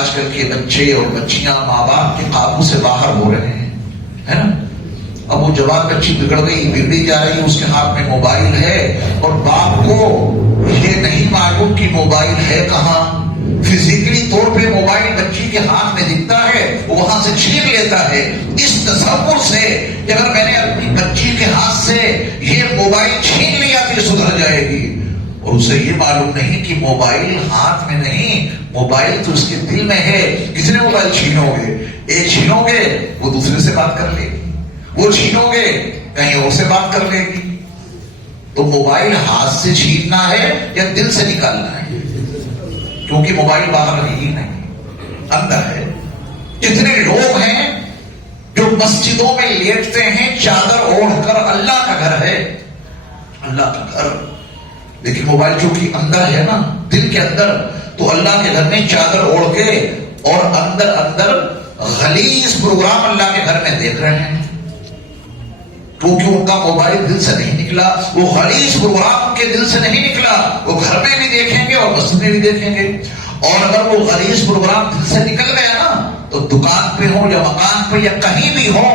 آج کل کے بچے اور بچیاں ماں باپ کے قابو سے باہر ہو رہے ہیں، ہے نا؟ اب وہ جوان بچی بگڑ گئی، بگڑی جا رہی ہے، اس کے ہاتھ میں موبائل ہے اور باپ کو یہ نہیں معلوم کہ موبائل ہے کہاں۔ فزیکلی طور پہ موبائل بچی کے ہاتھ میں دکھتا ہے، وہاں سے چھین لیتا ہے، اس تصور سے کہ اگر میں نے اپنی بچی کے ہاتھ سے یہ موبائل چھین لیا تو یہ سدھر جائے گی، اور اسے یہ معلوم نہیں کہ موبائل ہاتھ میں نہیں، موبائل تو اس کے دل میں ہے۔ کتنے موبائل چھینو گے؟ ایک چھینو گے وہ دوسرے سے بات کر لے گی، وہ چھینو گے کہیں اور سے بات کر لے گی۔ تو موبائل ہاتھ سے چھیننا ہے یا دل سے نکالنا ہے؟ کیونکہ موبائل باہر ہی نہیں، اندر ہے۔ کتنے لوگ ہیں جو مسجدوں میں لیٹتے ہیں چادر اوڑھ کر، اللہ کا گھر ہے، اللہ کا گھر، لیکن موبائل چونکہ اندر ہے نا، دل کے اندر، تو اللہ کے گھر میں چادر اوڑھ کے اور اندر اندر غلیظ پروگرام اللہ کے گھر میں دیکھ رہے ہیں، کیونکہ ان کا موبائل دل سے نہیں نکلا، وہ غلیظ پروگرام ان کے دل سے نہیں نکلا، وہ گھر میں بھی دیکھیں گے اور مسجد میں بھی دیکھیں گے۔ اور اگر وہ غلیظ پروگرام دل سے نکل گیا نا، تو دکان پہ ہو یا مکان پہ یا کہیں بھی ہو،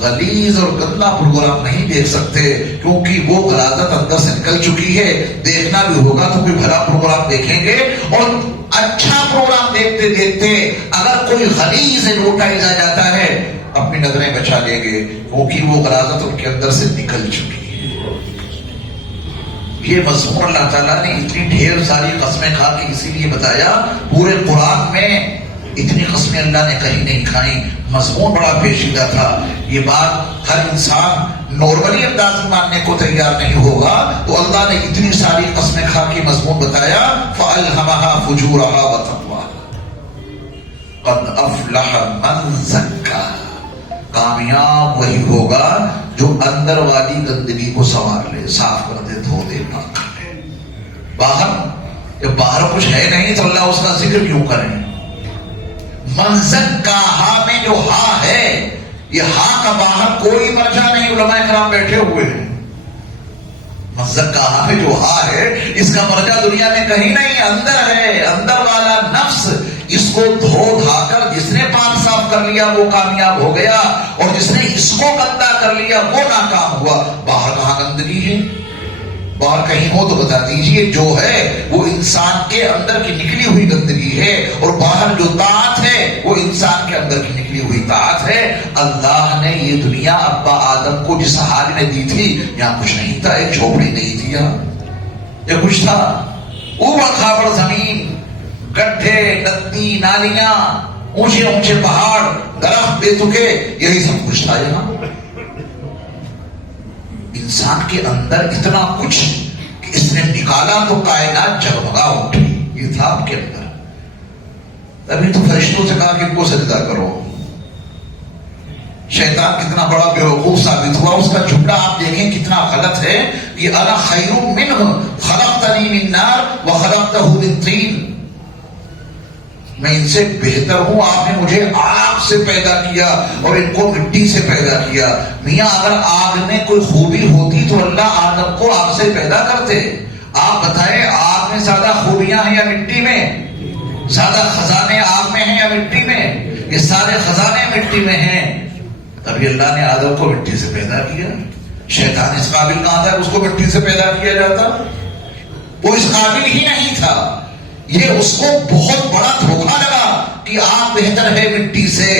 غلیظ اور گندا پروگرام نہیں دیکھ سکتے، کیونکہ وہ غلاظت اندر سے نکل چکی ہے۔ دیکھنا بھی ہوگا تو کوئی بھلا پروگرام دیکھیں گے، اور اچھا پروگرام دیکھتے دیکھتے اگر کوئی غلیظ لوٹائز آ جاتا ہے، اپنی نظریں بچا لیں گے، کیونکہ وہ غلاظت ان کے اندر سے نکل چکی ہے۔ یہ مضمون اللہ تعالیٰ نے اتنی ڈھیر ساری قسمیں کھا کے اسی لیے بتایا، پورے قرآن میں اتنی قسمیں اللہ نے کہیں نہیں کھائیں، مضمون بڑا پیچیدہ تھا۔ یہ بات ہر انسان نارملی انداز میں ماننے کو تیار نہیں ہوگا، تو اللہ نے اتنی ساری قسمیں کھا کے مضمون بتایا، فَأَلْهَمَهَا فُجُورَهَا وَتَقْوَاهَا قَدْ أَفْلَحَ مَنْ زَكَّاهَا۔ کامیاب وہی ہوگا جو اندر والی گندگی کو سنوار لے، صاف کر دے، دھو دے، پاک کر لے۔ باہر جب باہر کچھ ہے نہیں تو اللہ اس کا ذکر کیوں کریں؟ منزک کا ہا میں جو ہا ہے، یہ ہا کا باہر کوئی مرجع نہیں، علماء کرام بیٹھے ہوئے ہیں۔ منزک کا ہا میں جو ہا ہے، اس کا مرجع دنیا میں کہیں نہیں، اندر ہے۔ اندر والا نفس اس کو دھو دھا کر جس نے پاک صاف کر لیا وہ کامیاب ہو گیا، اور جس نے اس کو گندا کر لیا وہ ناکام ہوا۔ باہر کہاں گندگی ہے؟ باہر کہیں ہو تو بتا دیجئے۔ جو ہے وہ انسان کے اندر کی نکلی ہوئی گندگی ہے، اور باہر جو طاعت ہے وہ انسان کے اندر کی نکلی ہوئی طاعت ہے۔ اللہ نے یہ دنیا ابا آدم کو جس حال میں دی تھی، یہاں کچھ نہیں تھا، ایک جھوپڑی نہیں تھی یہاں، یہ کچھ تھا؟ اوبڑ کھابڑ زمین، گڈھے، ندی، نالیاں، اونچے اونچے پہاڑ، درخت بے تکے، یہی سب کچھ تھا یہاں۔ انسان کے اندر اتنا کچھ کہ اس نے نکالا تو کائنات جگمگا اٹھی، یہ تھا آپ کے اندر۔ تبھی تو فرشتوں سے کہا کہ ان کو سجدہ کرو۔ شیطان کتنا بڑا بیوقوف ثابت ہوا، اس کا جملہ آپ دیکھیں کتنا غلط ہے کہ انا خیر منہ خلقتنی من نار وخلقتہ من طین، میں ان سے بہتر ہوں، آپ نے مجھے آگ سے پیدا کیا اور ان کو مٹی سے پیدا کیا۔ میاں اگر آگ میں کوئی خوبی ہوتی تو اللہ آدم کو آگ سے پیدا کرتے۔ آپ بتائیں آگ میں زیادہ خوبیاں ہیں یا مٹی میں؟ زیادہ خزانے آگ میں ہیں یا مٹی میں؟ یہ سارے خزانے مٹی میں ہیں۔ تبھی اللہ نے آدم کو مٹی سے پیدا کیا۔ شیطان اس قابل کہاں تھا اس کو مٹی سے پیدا کیا جاتا؟ وہ اس قابل ہی نہیں تھا۔ یہ اس کو بہت بڑا دھوکہ لگا کہ آگ بہتر ہے مٹی سے۔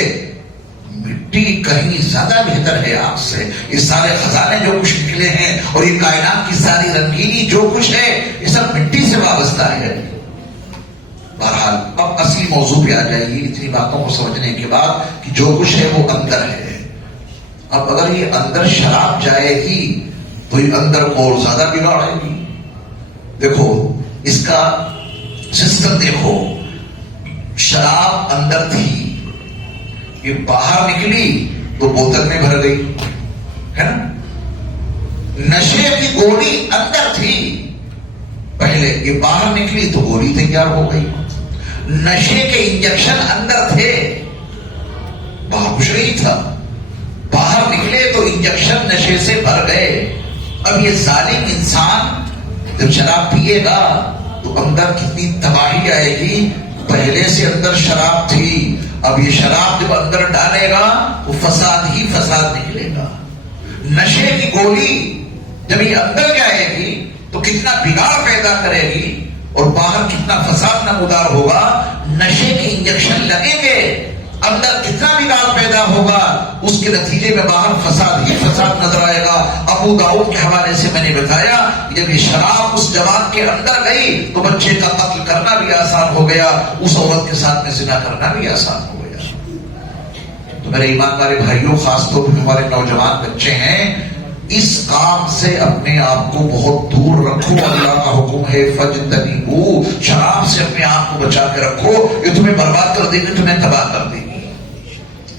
مٹی کہیں زیادہ بہتر ہے آگ سے۔ یہ سارے خزانے جو کچھ نکلے ہیں اور یہ کائنات کی ساری رنگینی جو کچھ ہے، یہ سب مٹی سے وابستہ ہے۔ بہرحال اب اصلی موضوع پہ آ جائیے اتنی باتوں کو سمجھنے کے بعد کہ جو کچھ ہے وہ اندر ہے۔ اب اگر یہ اندر شراب جائے گی تو یہ اندر کو اور زیادہ بگاڑے گی۔ دیکھو اس کا سسٹم دیکھو، شراب اندر تھی، یہ باہر نکلی تو بوتل میں بھر گئی، ہے نا؟ نشے کی گولی اندر تھی پہلے، یہ باہر نکلی تو گولی تیار ہو گئی۔ نشے کے انجیکشن اندر تھے، باہر کچھ نہیں تھا، باہر نکلے تو انجیکشن نشے سے بھر گئے۔ اب یہ ظالم انسان جب شراب پیے گا تو اندر کتنی تباہی آئے گی، پہلے سے اندر شراب تھی، اب یہ شراب جب اندر ڈالے گا تو فساد ہی فساد نکلے گا. نشے کی گولی جب یہ اندر جائے گی تو کتنا بگاڑ پیدا کرے گی اور باہر کتنا فساد نمودار ہوگا. نشے کے انجیکشن لگیں گے، اندر کتنا بگاڑ پیدا ہوگا، اس کے نتیجے میں باہر فساد ہی فساد نظر آئے گا. ابو داؤد کے حوالے سے میں نے بتایا جب یہ شراب اس جوان کے اندر گئی تو بچے کا قتل کرنا بھی آسان ہو گیا، اس عورت کے ساتھ میں زنا کرنا بھی آسان ہو گیا. تو میرے ایمان والے بھائیوں، خاص طور پر ہمارے نوجوان بچے ہیں، اس کام سے اپنے آپ کو بہت دور رکھو. اللہ کا حکم ہے فجتنبوا، شراب سے اپنے آپ کو بچا کے رکھو. یہ تمہیں برباد کر دے گی، تمہیں تباہ کر دے گی،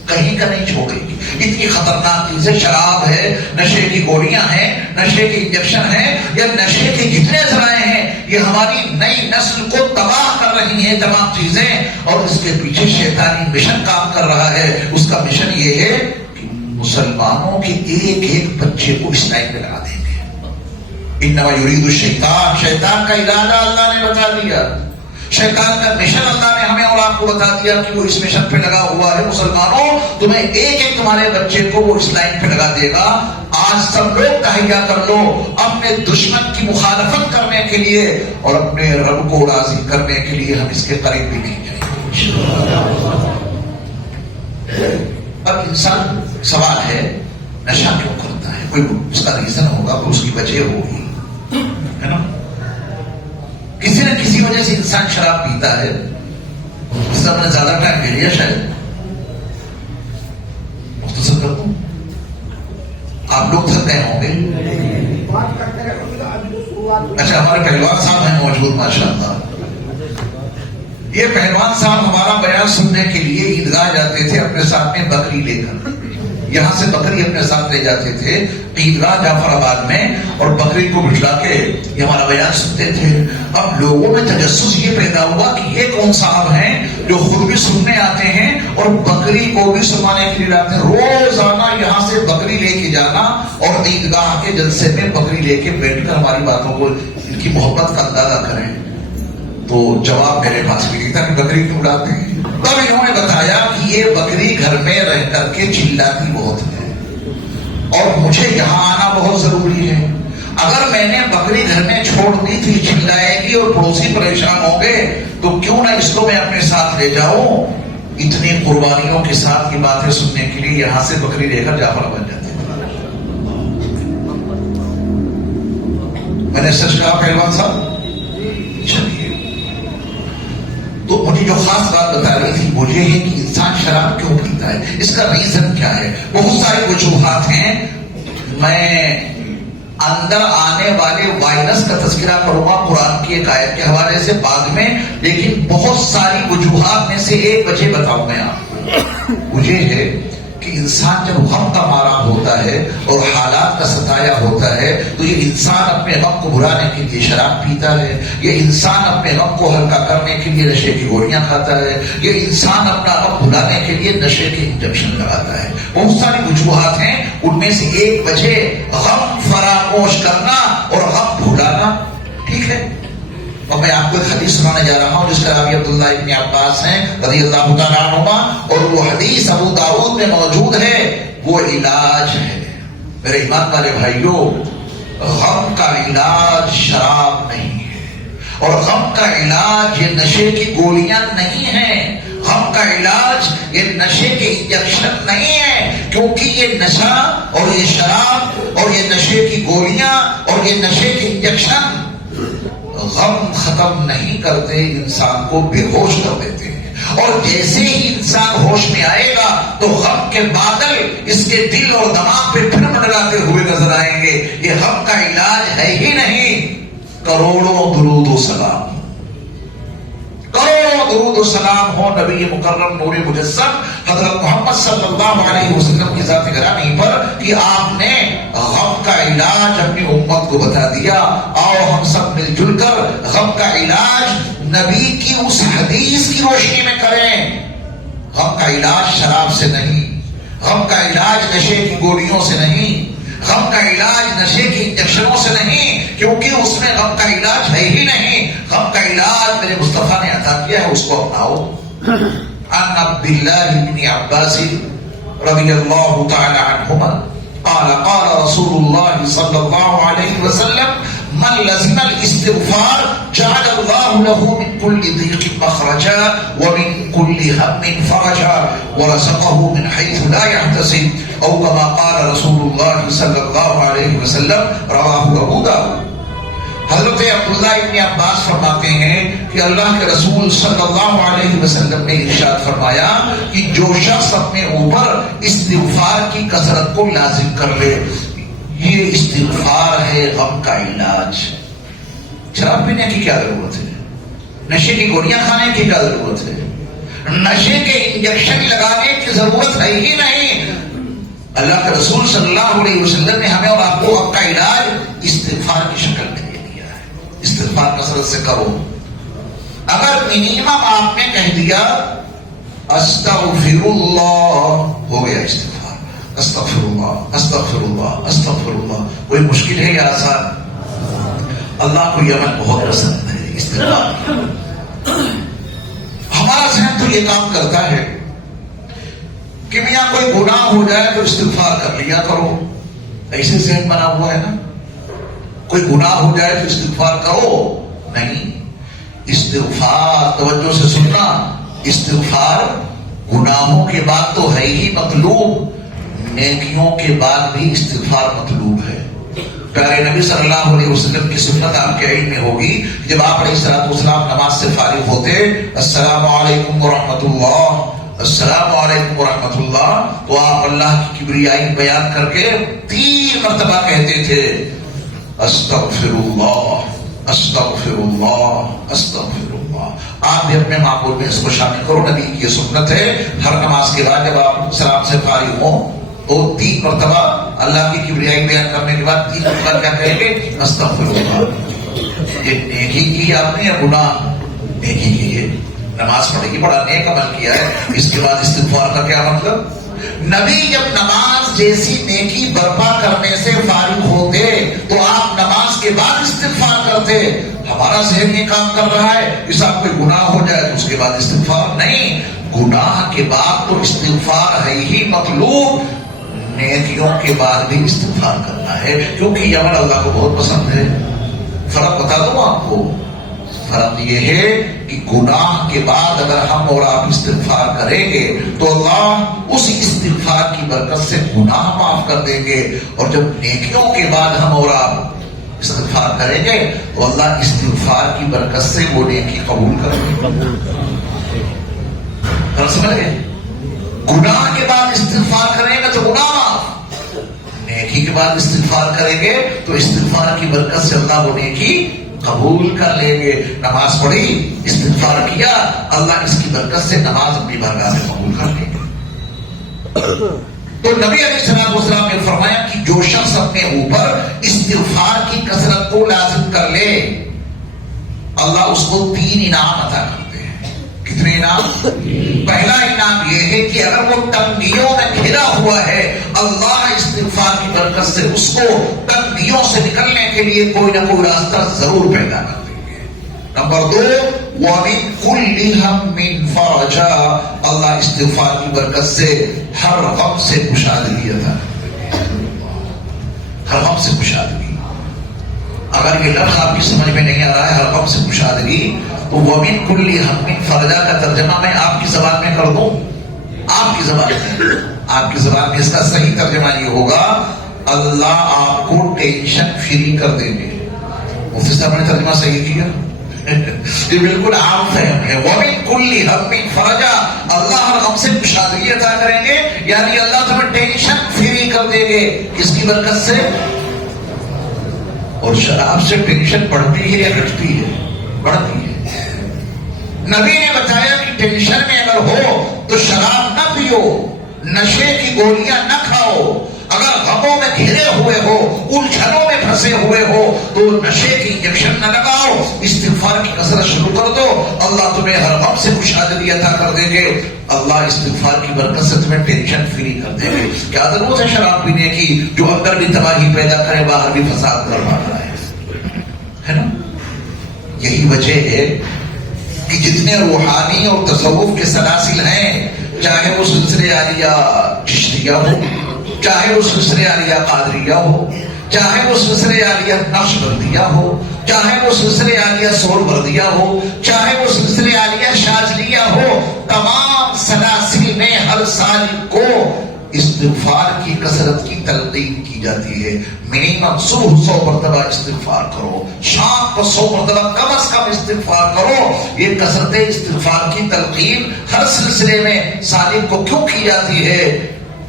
کہیں کا نہیں چھوڑے گی. اتنی خطرناک چیزیں شراب ہے، نشے کی گولیاں ہیں، نشے کے انجیکشن ہیں، یا نشے کے جتنے ذرائع ہیں، یہ ہماری نئی نسل کو تباہ کر رہی ہیں تمام چیزیں. اور اس کے پیچھے شیطانی مشن کام کر رہا ہے. اس کا مشن یہ ہے کہ مسلمانوں کے ایک ایک بچے کو اس لائن پہ لگا دیں گے. انما یرید الشیطان، شیطان کا ارادہ اللہ نے بتا دیا، شیطان کا مشن اللہ نے ہمیں اور آپ کو بتا دیا کہ وہ اس مشن پہ لگا ہوا ہے. مسلمانوں، تمہیں ایک ایک تمہارے بچے کو وہ اس لائن پہ لگا دے گا. آج سب لوگ تہیا کر لو اپنے دشمن کی مخالفت کرنے کے لیے اور اپنے رب کو راضی کرنے کے لیے. ہم اس کے قریب بھی نہیں جائیں گے. اب انسان سوال ہے نشہ کیوں کرتا ہے؟ کوئی اس کا ریزن ہوگا، کوئی اس کی وجہ ہوگی، ہے نا. کسی نہ کسی وجہ سے انسان شراب پیتا ہے. اس سے ہم نے زیادہ ٹائم لے لیا، شاید مختصر کر دوں. آپ لوگ تھک گئے ہوں گے. اچھا، ہمارے پہلوان صاحب ہیں موجود، ماشاءاللہ. یہ پہلوان صاحب ہمارا بیان سننے کے لیے عیدگاہ جاتے تھے اپنے ساتھ میں بکری لے کر. یہاں سے بکری اپنے ساتھ لے جاتے تھے عیدگاہ جعفر آباد میں اور بکری کو بٹھلا کے یہ ہمارا بیان سنتے تھے. اب لوگوں میں تجسس یہ پیدا ہوا کہ یہ کون صاحب ہیں جو خود بھی سننے آتے ہیں اور بکری کو بھی سنوانے کے لیے لاتے ہیں. روزانہ یہاں سے بکری لے کے جانا اور عیدگاہ کے جلسے میں بکری لے کے بیٹھ کر ہماری باتوں کو، ان کی محبت کا اندازہ کریں. تو جواب میرے پاس بھی نہیں تھا کہ بکری کیوں لاتے ہیں. تب انہوں نے بتایا کہ یہ بکری گھر میں رہ کر کے چلاتی بہت ہے اور مجھے یہاں آنا بہت ضروری ہے. اگر میں نے بکری گھر میں چھوڑ دی تو یہ چلائے گی اور پڑوسی پریشان ہوں گے، تو کیوں نہ اس کو میں اپنے ساتھ لے جاؤں. اتنی قربانیوں کے ساتھ کی باتیں سننے کے لیے یہاں سے بکری لے کر جعفر بن جاتے ہیں. میں نے سچ کہا پہلوان صاحب؟ چلیے، تو مجھے جو خاص بات بتا رہی تھی وہ یہ ہے کہ انسان شراب کیوں پیتا ہے، اس کا ریزن کیا ہے. بہت ساری وجوہات ہیں. میں اندر آنے والے وائرس کا تذکرہ کروں گا قرآن کی ایک آیت کے حوالے سے بعد میں، لیکن بہت ساری وجوہات میں سے ایک وجہ بتاؤں میں آپ کو. وہ یہ ہے کہ انسان جب غم کا مارا ہوتا ہے اور حالات کا ستایا ہوتا ہے تو یہ انسان اپنے غم کو بھلانے کے لیے شراب پیتا ہے. یہ انسان اپنے غم کو ہلکا کرنے کے لیے نشے کی گولیاں کھاتا ہے. یہ انسان اپنا غم بھلانے کے لیے نشے کے انجیکشن لگاتا ہے. بہت ساری وجوہات ہیں، ان میں سے ایک وجہ غم فراموش کرنا اور غم بھلانا. ٹھیک ہے، اور میں آپ کو ایک حدیث سنانے جا رہا ہوں جس کا راوی عبداللہ ابن عباس ہیں رضی اللہ تعالیٰ عنہما، اور وہ حدیث ابو داؤد میں موجود ہے. وہ علاج ہے. میرے ایمان والے بھائیوں، غم کا علاج شراب نہیں ہے اور غم کا علاج یہ نشے کی گولیاں نہیں ہیں. غم کا علاج یہ نشے کے انجیکشن نہیں ہے، کیونکہ یہ نشہ اور یہ شراب اور یہ نشے کی گولیاں اور یہ نشے کے انجیکشن غم ختم نہیں کرتے، انسان کو بے ہوش کر دیتے ہیں. اور جیسے ہی انسان ہوش میں آئے گا تو غم کے بادل اس کے دل اور دماغ پہ پھر منڈلاتے ہوئے نظر آئیں گے. یہ غم کا علاج ہے ہی نہیں. کروڑوں درود و سلام، کروڑوں درود و سلام ہو نبی مکرم نور مجسم حضرت محمد صلی اللہ علیہ وسلم کی ذات گرامی پر کہ آپ نے غم کا علاج اپنی امت کو بتا دیا. آؤ ہم سب مل جل کر غم کا علاج نبی کی اس حدیث کی روشنی میں کریں. غم کا علاج شراب سے نہیں، غم کا علاج نشے کی گولیوں سے نہیں، غم کا علاج نشے کے انجیکشنوں سے نہیں، کیونکہ اس میں غم کا علاج ہے ہی نہیں. غم کا علاج میرے مصطفیٰ نے عطا کیا ہے، اس کو اپناؤ. عن عبداللہ بن عباس رضی اللہ تعالی عنہما قال قال رسول اللہ صلی اللہ علیہ وسلم من لزم الاستغفار جعل اللہ له من كل ضيق مخرجا ومن كل هم فرجا ورزقه من حيث لا يحتسب او كما قال رسول اللہ صلی اللہ علیہ وسلم رواه ابو داؤد. حضرت عبداللہ ابن عباس فرماتے ہیں کہ اللہ کے رسول صلی اللہ علیہ وسلم نے ارشاد فرمایا کہ جو شخص اپنے اوپر استغفار کی کثرت کو لازم کر لے، یہ استغفار ہے غم کا علاج. شراب پینے کی کیا ضرورت ہے؟ نشے کی گولیاں کھانے کی کیا ضرورت ہے؟ نشے کے انجیکشن لگانے کی ضرورت ہے ہی نہیں. اللہ کے رسول صلی اللہ علیہ وسلم نے ہمیں اور آپ کو غم کا علاج استغفار کی شکل میں دے دیا ہے. استغفار کثرت سے کرو. اگر منیمم آپ نے کہہ دیا استغفر اللہ، ہو گیا استغفار. استغفر اللہ استغفر اللہ استغفر اللہ. کوئی مشکل ہے یا آسان؟ اللہ کو یہ عمل بہت پسند ہے استغفار. ہمارا ذہن تو یہ کام کرتا ہے کہ میاں کوئی گناہ ہو جائے تو استغفار کر لیا کرو. ایسے ذہن بنا ہوا ہے نا، کوئی گناہ ہو جائے تو استغفار کرو. نہیں، استغفار توجہ سے سننا، استغفار گناہوں کے بعد تو ہے ہی مطلوب، نیکیوں کے بعد بھی استغفار مطلوب ہے. پیارے نبی صلی اللہ علیہ وسلم کی سنت آپ کے علم میں ہوگی، جب آپ علیہ الصلوۃ والسلام نماز سے فارغ ہوتے السلام علیکم ورحمۃ اللہ، السلام علیکم ورحمۃ اللہ، تو آپ اللہ کی کبریائی بیان کر کے 3 مرتبہ کہتے تھے استغفر اللہ استغفر اللہ استغفر اللہ. آپ بھی اپنے معمول میں اس کو شامل کرو. نبی کی یہ سنت ہے، ہر نماز کے بعد جب آپ سلام سے فارغ ہوں تو 3 مرتبہ اللہ کی کبریائی بیان کرنے کے بعد 3 مرتبہ کیا کہیں گے؟ استغفر اللہ. یہ نیکی کی آپ نے یا گناہ؟ نیکی کی ہے. نماز پڑھے گی، بڑا نیک عمل کیا ہے، اس کے بعد استغفار کا کیا مطلب؟ نبی جب نماز جیسی نیکی برپا کرنے سے فارغ ہوتے تو آپ نماز کے بعد استغفار کرتے. ہمارا ذہن یہ کام کر رہا ہے کہ صاحب کوئی گناہ ہو جائے تو اس کے بعد استغفار. نہیں، گناہ کے بعد تو استغفار ہے ہی مطلوب، نیکیوں کے بعد بھی استغفار کرنا ہے، کیونکہ یہ عمل اللہ کو بہت پسند ہے. فرق بتا دوں آپ کو، فرق یہ ہے کہ گناہ کے بعد اگر ہم اور آپ استغفار کریں گے تو اللہ اس استغفار کی برکت سے گناہ معاف کر دیں گے، اور جب نیکیوں کے بعد ہم اور آپ استغفار کریں گے تو اللہ استغفار کی برکت سے وہ نیکی قبول کر دیں گے. سمجھ گئے؟ گناہ کے بعد استغفار کریں گے تو گناہ معاف، نیکی کے بعد استغفار کریں گے تو استغفار کی برکت سے اللہ وہ نیکی قبول کر لیں گے. نماز پڑھی، استغفار کیا، اللہ اس کی برکت سے نماز اپنی بارگاہ میں قبول کر لیں گے. تو نبی علیہ السلام والسلام نے فرمایا کہ جو شخص اپنے اوپر استغفار کی کثرت کو لازم کر لے، اللہ اس کو 3 انعام عطا کرتے ہیں. کتنے انعام؟ پہلا انعام یہ ہے کہ اگر وہ تنگیوں میں گھرا ہوا ہے، اللہ استغفار کی برکت سے اس کو تنگیوں سے نکلنے کے لیے کوئی نہ کوئی راستہ ضرور پیدا کر دیں گے. نمبر 2، وَمِن كُلِّ هَمٍّ فَرَجًا، اللہ استغفار کی برکت سے ہر غم سے کشادگی عطا کر دیں گے. ہر غم سے کشادگی. اگر یہ لفظ آپ کی سمجھ میں نہیں آ رہا ہے، ہر غم سے کشادگی، تو وَمِن كُلِّ هَمٍّ فَرَجًا کا ترجمہ میں آپ کی زبان میں کر دوں. آپ کی زبان میں، آپ کی زبان میں اس کا صحیح ترجمہ یہ ہوگا اللہ آپ کو ٹینشن فری کر دیں گے. مفتی صاحب نے ترجمہ صحیح کیا، یہ بالکل عام فہم ہے. وَمِن كُلِّ هَمٍّ فَرَجًا، اللہ ہر غم سے کشادگی عطا کریں گے، یعنی اللہ تمہیں ٹینشن فری کر دیں گے. کس کی برکت سے؟ اور شراب سے ٹینشن بڑھتی ہے یا گھٹتی ہے؟ بڑھتی ہے. نبی نے بتایا کہ ٹینشن میں اگر ہو تو شراب نہ پیو، نشے کی گولیاں نہ کھاؤ. اگر غموں میں گھرے ہوئے ہو، الجھنوں میں پھنسے ہوئے ہو تو نشے کی انجیکشن نہ لگاؤ، استغفار کی کثرت شروع کر دو. اللہ تمہیں ہر غم سے کشادگی عطا کر دیں گے. اللہ استغفار کی برکت سے تمہیں ٹینشن فری کر دیں گے. کیا ضرورت ہے شراب پینے کی جو اندر بھی تباہی پیدا کرے، باہر بھی فساد کروا رہا ہے نا؟ یہی وجہ ہے کہ جتنے روحانی اور تصوف کے سلاسل ہیں، چاہے وہ سلسلے عالیہ چشتیہ ہو، چاہے وہ سلسلے عالیہ قادریہ ہو، چاہے وہ سلسلے عالیہ نقشبندیہ ہو، چاہے وہ سلسلے عالیہ سہروردیہ ہو، چاہے وہ سلسلے عالیہ شاذلیہ ہو، تمام سلاسل میں ہر سالک کو استغفار کی کثرت کی تلقین کی جاتی ہے۔ منیمم صبح 100 مرتبہ استغفار کرو، شام کو 100 مرتبہ کم از کم استغفار کرو۔ یہ کثرت استغفار کی تلقین ہر سلسلے میں سالک کو کیوں کی جاتی ہے؟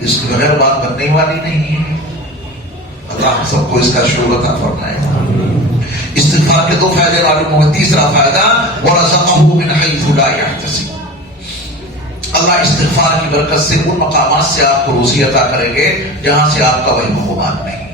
اس کے بغیر بات بننے والی نہیں ہے۔ اللہ ہم سب کو اس کا شعور عطا فرمائے۔ استغفار کے 2 فائدے معلوم ہوئے۔ تیسرا فائدہ وَرَزَقَهُ مِنْ حَيْثُ لَا يَحْتَسِبُ، اللہ استغفار کی برکت سے ان مقامات سے آپ کو روزی عطا کریں گے جہاں سے آپ کا وہم و گمان نہیں۔